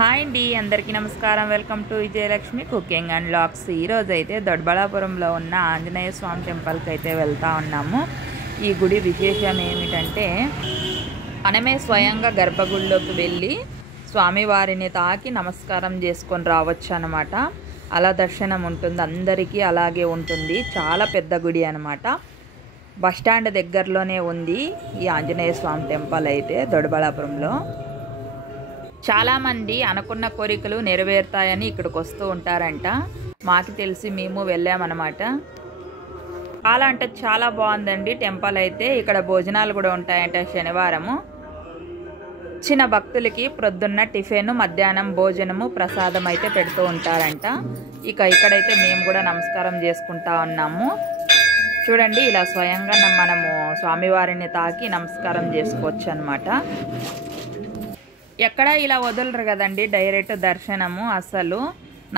Hi అండి, అందరికీ నమస్కారం. Welcome to Vijayalakshmi cooking and vlogs. ఈరోజు అయితే దొడ్బళాపురంలో ఉన్న ఆంజనేయ స్వామి టెంపుల్కి అయితే వెళ్తూ ఉన్నాము. ఈ గుడి విశేషం ఏమిటంటే, మనమే స్వయంగా గర్భగుడిలోకి వెళ్ళి స్వామివారిని తాకి నమస్కారం చేసుకొని రావచ్చు అన్నమాట. అలా దర్శనం ఉంటుంది, అందరికీ అలాగే ఉంటుంది. చాలా పెద్ద గుడి అన్నమాట. బస్టాండ్ దగ్గరలోనే ఉంది ఈ ఆంజనేయ స్వామి టెంపుల్ అయితే దొడ్బళాపురంలో. చాలామంది అనుకున్న కోరికలు నెరవేరుతాయని ఇక్కడికి వస్తూ ఉంటారంట. మాకు తెలిసి మేము వెళ్ళామన్నమాట. చాలా అంటే చాలా బాగుందండి టెంపుల్ అయితే. ఇక్కడ భోజనాలు కూడా ఉంటాయంట శనివారము. చిన్న భక్తులకి ప్రొద్దున్న టిఫిన్, మధ్యాహ్నం భోజనము, ప్రసాదం అయితే పెడుతూ ఉంటారంట. ఇక్కడైతే మేము కూడా నమస్కారం చేసుకుంటా ఉన్నాము. చూడండి, ఇలా స్వయంగా మనము స్వామివారిని తాకి నమస్కారం చేసుకోవచ్చు అన్నమాట. ఎక్కడ ఇలా వదలరు కదండి, డైరెక్ట్ దర్శనము. అసలు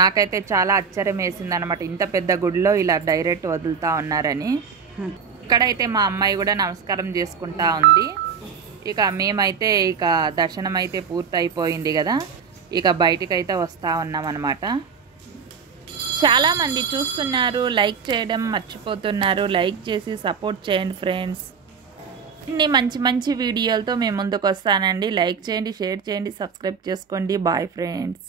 నాకైతే చాలా ఆశ్చర్యం వేసింది అనమాట, ఇంత పెద్ద గుడిలో ఇలా డైరెక్ట్ వదులుతా ఉన్నారని. ఇక్కడైతే మా అమ్మాయి కూడా నమస్కారం చేసుకుంటా ఉంది. మేమైతే దర్శనం అయితే పూర్తి అయిపోయింది కదా, బయటికి అయితే వస్తూ ఉన్నాం అనమాట. చాలామంది చూస్తున్నారు, లైక్ చేయడం మర్చిపోతున్నారు. లైక్ చేసి సపోర్ట్ చేయండి ఫ్రెండ్స్. మంచి మంచి వీడియోలతో మేము ముందుకు వస్తానండి. లైక్ చేయండి, షేర్ చేయండి, సబ్స్క్రైబ్ చేసుకోండి. Bye friends.